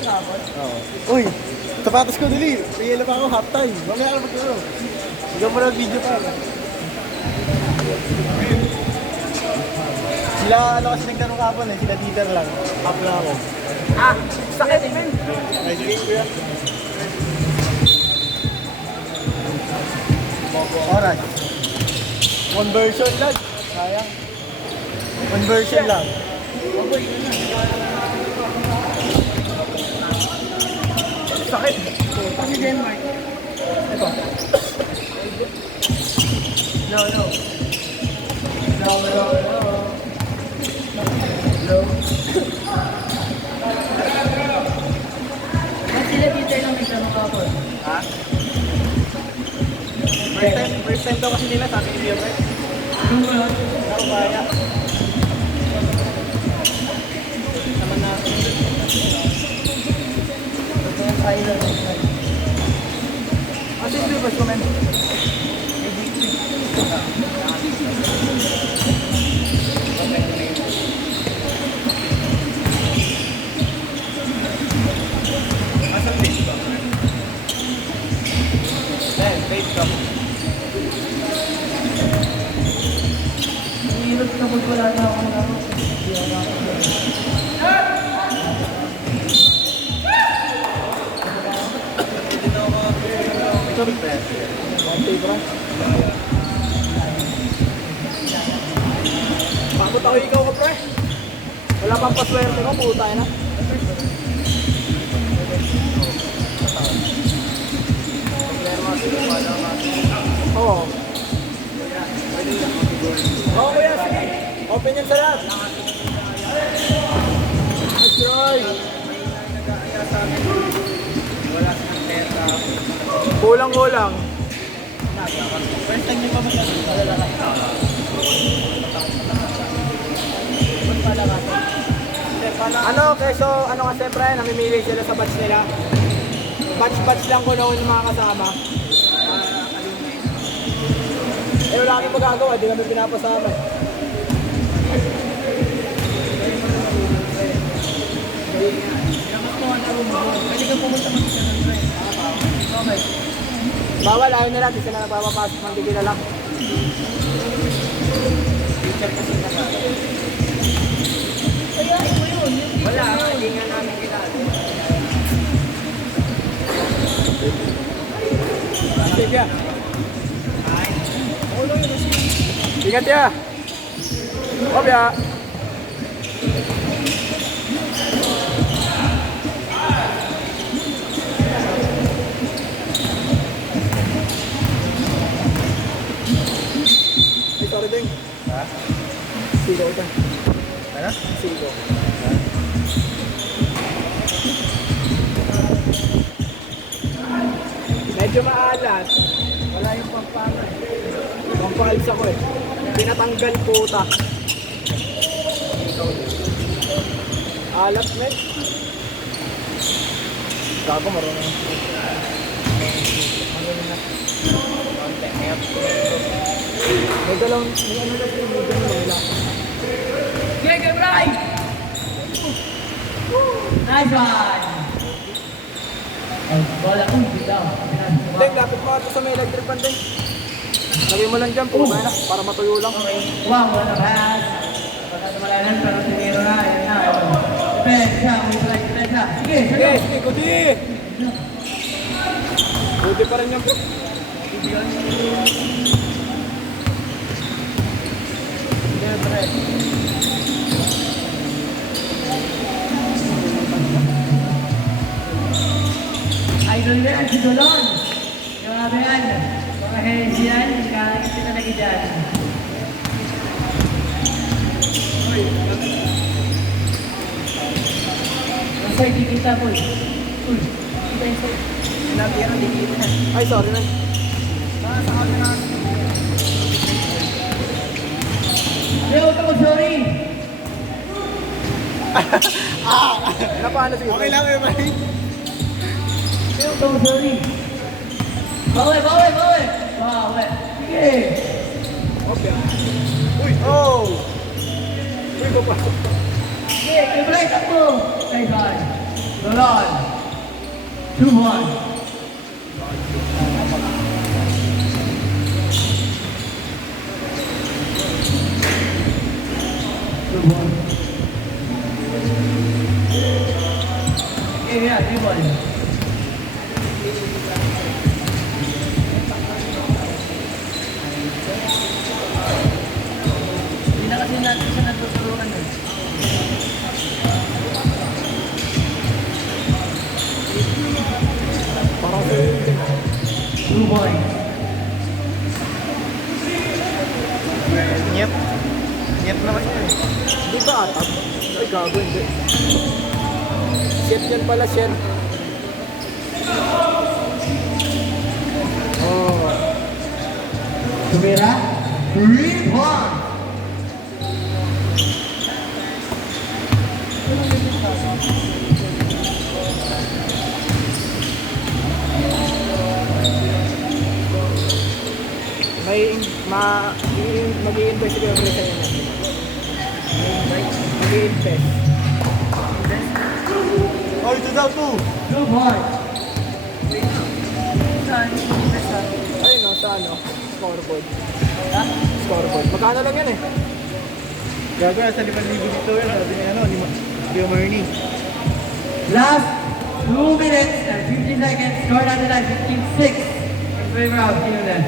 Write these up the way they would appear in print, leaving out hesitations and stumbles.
yan kapon? Oo. Uy, sapatos ko dali. Piyela pa ako half time. Mamaya ka magkano. Hindi mo na video pa. Sila, ano kasi nagtanong kapon eh. Sila leader lang. Half lang ako. Ah, sakit men. Ay, sige kuya. Oras. Conversion lang. Sayang. Conversion lang. Sakit. Kasi Denmark. Ito. No. Ba't sila dito lang nagtanong kapon? Ha? First time daw kasi nila sa akin yung right? Yung ba yun? Ako kaya. Naman na. Ito yung trailer. Ate, hindi ba ko men? Asa face ka? Face ka. Ang hirap na wala na ako na ako. Hindi ako nakakita. Sorry, pre. Konti, bro. Bakit ako ikaw ka, pre? Wala pang paswerte ko, puta na. Oo. Oo, kuya, sige. Open yan sa lahat. Let's try. Kulang-kulang. First time niyo pa ba ano, keso, ano kasi pre, namimili sila sa batch nila. Batch lang ko noon yung mga kasama. Eh wala kami magagawa, di kami pinapasama. Pwede ka pumunta mag-isa. Okay. Bawal, ayaw nila, di sila nagpapapasok, manggigila lang. Teacher kasi na ba? Kaya ito yun. Wala, hindi nga namin kilala. Sige ya. Ingat ya. Op ya. Sorry ding. Ha? Sigo ito. Ano? Sigo. Medyo maalat. Wala yung pampanga. Pampalis ako eh. Pinatanggal puta. Alat men. Gago marunong. May dalawang, may ano lang yung may dalawang wala. Gege, Bray! Nice one! Ay, wala kong bitaw. Deng, lapit mo ito sa may electric fan, Deng. Lagay mo lang dyan, puta na, para matuyo lang. Wow, wala pass. Pagkatumalanan, pero siniro na. Yan na. Defense siya, may flight defense siya. Sige, Sige, sige, Kudi! Kudi pa rin yan, bro. Siyempre. Idol na yan, si Dolon. Grabe yan. Mga heads yan, kakakit na lagi dyan. Ang side, di kita, boy. Uy, kita yung side. Sinabi yan, hindi kita. Ay, sorry na. Nasa kami na. Yo, come on, sorry. Napaano sige? Okay lang, everybody. Yo, come on, sorry. Bawi, bawi, bawi. Bawi. Sige. Okay. Uy, oh! Uy, baba. Sige, i-blind ako. Ay, bye. Dolon. 2-1. Okay, yeah, 3-1. Hindi na kasi natin siya natuturuan eh. Parang sa yun din. 2-1. Nyep. Nyep naman yun eh. Di ba atap? Ay, gago, hindi. Chef yan pala, chef. Oh. Tumira. 3-1. Mag-i-invest ko yung resa yun. Mag-i-invest. Oh, ito daw to. 2-1. Ayun no, sa ano? Scoreboard. Scoreboard. Magkano lang yan eh? Gago, nasa 5,000 dito yun. Sabi niya ano, ni Marnie. Last 2 minutes and 50 seconds. Score down to that 15-6 in favor of Finland.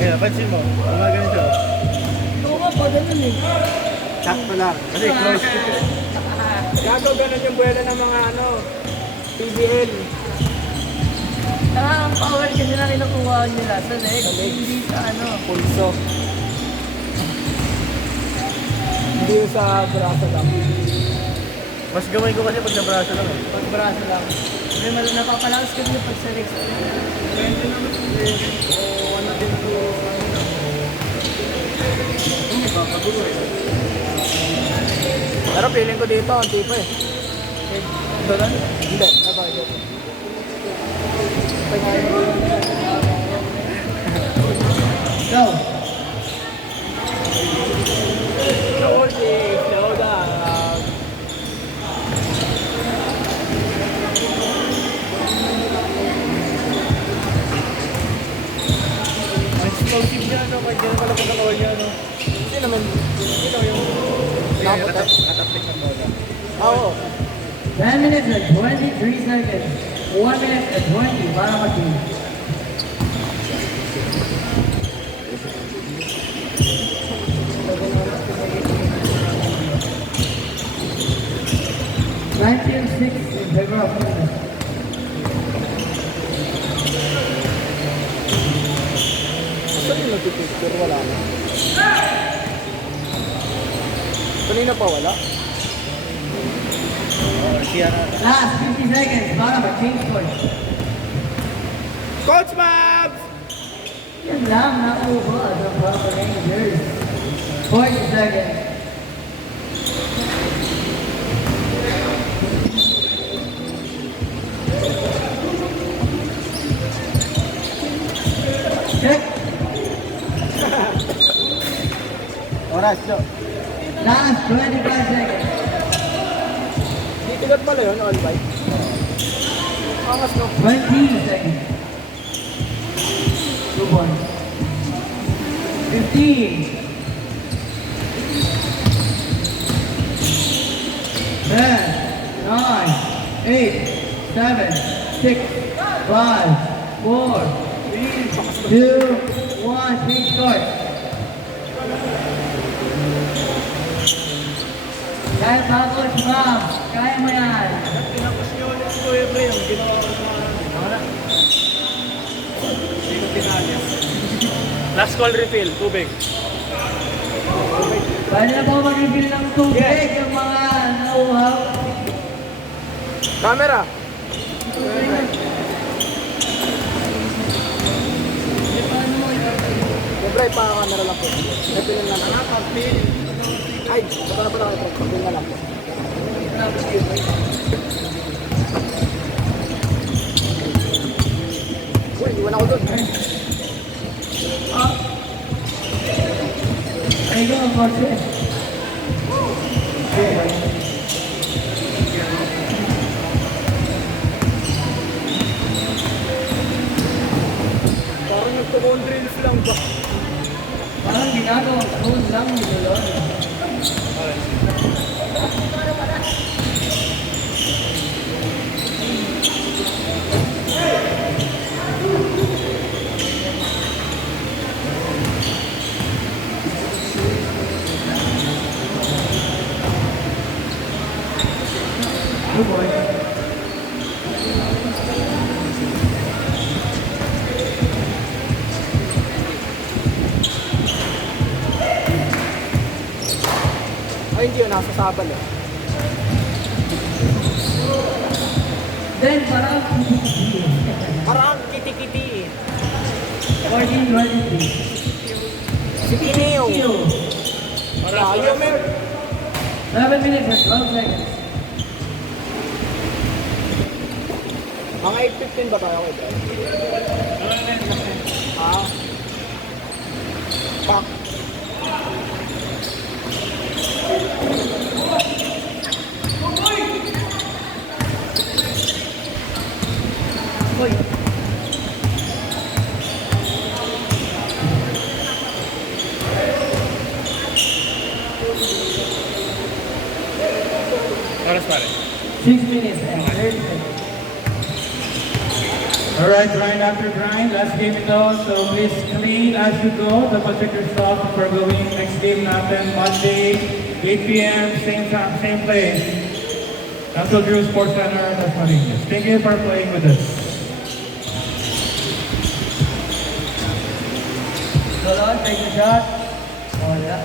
Kaya, pansin mo. Mga ganito. Oo nga po, ganun eh. Sakto lang. Kasi close to it. Gago, ganun yung buwela ng mga ano, PBL. Ang power kasi na kinukuha nila sa leg. Hindi sa ano. Pulso. Hindi yung sa braso lang. Mas gamay ko kasi pag nabraso lang eh. Pagbraso lang. May malo napapalakas ka din pag sa leg. Pero feeling ko dito, ang tipo eh. Doon? Hindi, nabagay ko. Go! Slow down. Explosive niya, no? Kahit ganun pala pagkakawal niya, no? Hindi naman. Hindi lang yung... Nakapatay. Katapik ng bola. Oo. 10 minutes and 23 seconds. 1 minute and 20 para mag-team. Six in favor of Finland. Saan yung nagpipicture? Wala na. Kanina pa wala? Siya na. Last 50 seconds para mag-team score. Coach Mabs! Yan lang nakuha sa Papa Rangers. 40 seconds. Check. Oras, Jo. Last 25 seconds. Di tigat pala yun, all by. Angas no? 20 seconds. 2 points. 15. 10, 9, 8, 7, 6, 5, 4, 3, 2, 1. Team score. Kaya pa, Coach Ma'am. Kaya mo yan. Tinapos niyo ulit ko yung pre, yung ginawa ko sa mga Hindi ko pinali. Last call refill, tubig. Pwede na po mag-reveal ng tubig yung mga nauhaw. Camera! Siyempre, pa-camera lang po. Napilin lang. Ay, baka na pala kayo. Napilin na lang po. tao doon. There you go, Jose. Parang nagko-condrills lang ba? Parang ginagawa doon lang nito yun. Good boy. Ay, hindi yun. Nasa sabal eh. Then parang Parang kiti-kiti. 14-23. Si Kineo. Ayaw, men. 7 minutes and 12 seconds. Mga 8:15 ba tayo? Ah. Pak. Uy. Oras pare. 6 minutes and 30 seconds. Alright, grind after grind. Last game ito. So please clean as you go. Double check yourself before going. Next game natin Monday, 8 p.m. Same time, same place. Council Drew Sports Center, that's Marinas. Thank you for playing with us. Solon, take the shot. Wala.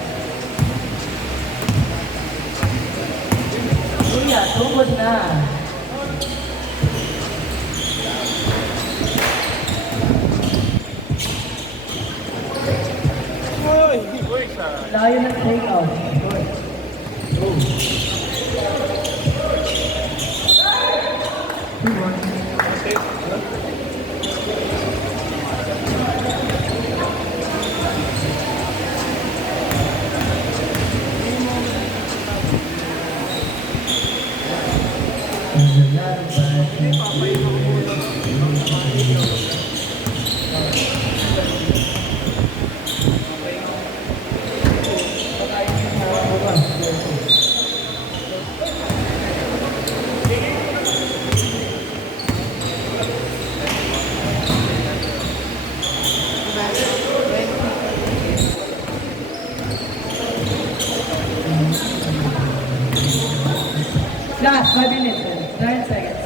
Kuya, tungkol na. Layo ng take out. Last 5 minutes and 9 seconds.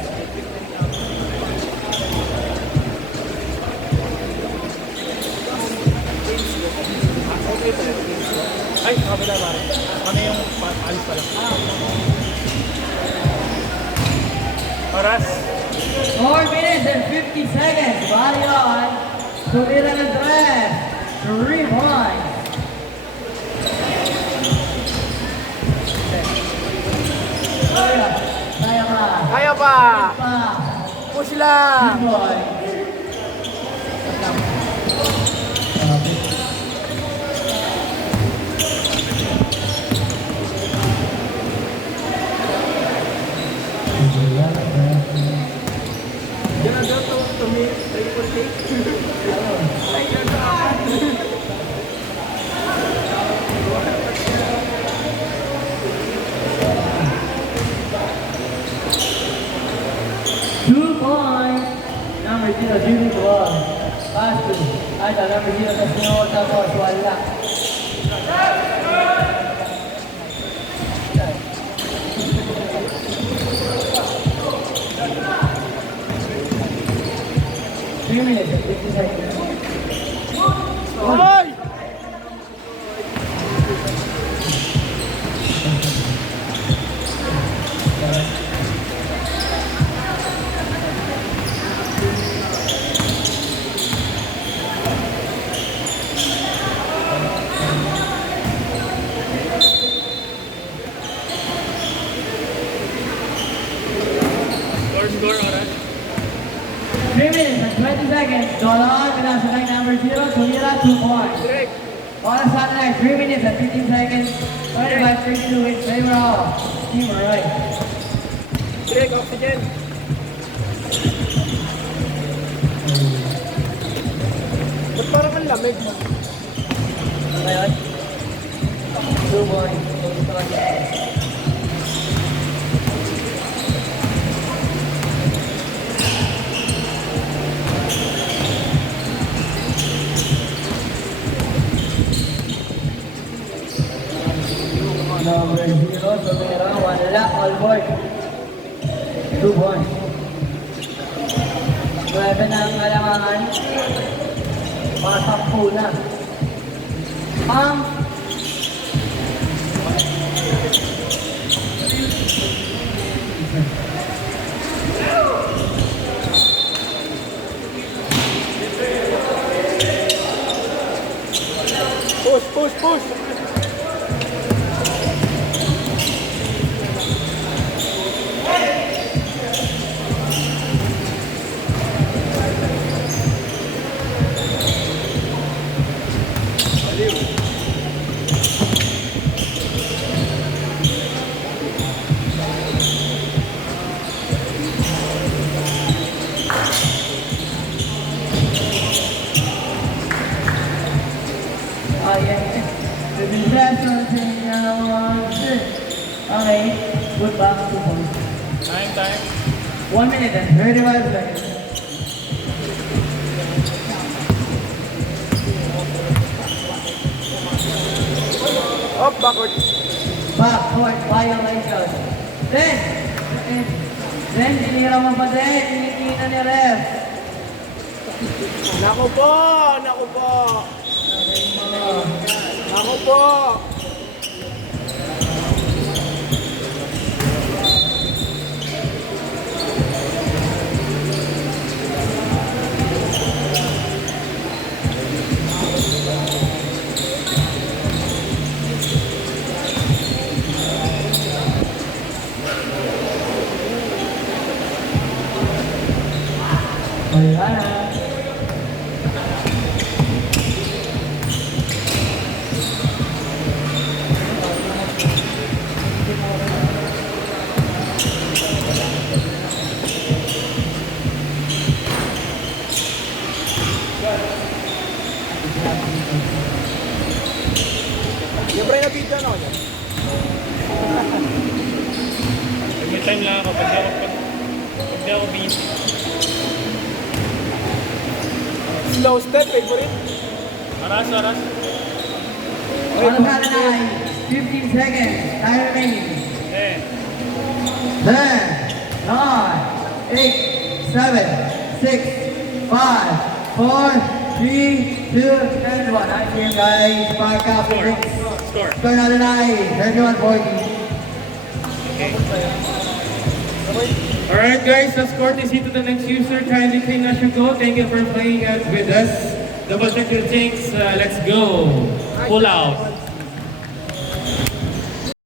Ay, kabila pare. Ano yung alis pala? Oras. 4 minutes and 50 seconds. Body on. Tumira ng 3. 3 points. Kaya. Kaya pa. Kaya pa. Pa. Push lang. Good boy. Yan ang dato. Tumit. Triple take. Ay, nagkaan. Number 0, Jimmy Guam. Pass to. Ay, number 0 sa sunod. Tapos wala. Three minutes, 50 seconds. Ay! Score, oras. 3 minutes and 20 seconds. Dolan, pinasa line number 0. Tulira, 2 points. Direk. Oras sa atin ay 3 minutes and 15 seconds. 25-32 in favor of Team Roy. Direk, oxygen. Ba't parang ang lamig? Ngayon, 2 points. Ito kasi. Number 0, Somera, wala, all board. 2 points. 9 na ang kailangan. Pasang na. Push, push, push. Okay, good back to point. Time. 1 minute and 35 seconds. Up, backward. Backward violation. Then, tinira mo pa din. Tinitingnan ni ref. Naku po, naku po. Naku po. Wala na. Siyempre na video na ako niya. May time lang ako pag di ako busy. Slow step, favorite. Aras. Oras sa atin ay 15 seconds. Time remaining. 10, 9, 8, 7, 6, 5, 4, 3, 2, and 1. Nice game, guys. Spark up the drinks. Score. Score natin ay 31-40. Alright guys, let's courtesy to the next user. Kindly clean as you go. Thank you for playing with us. Double check your things. Let's go. Pull out.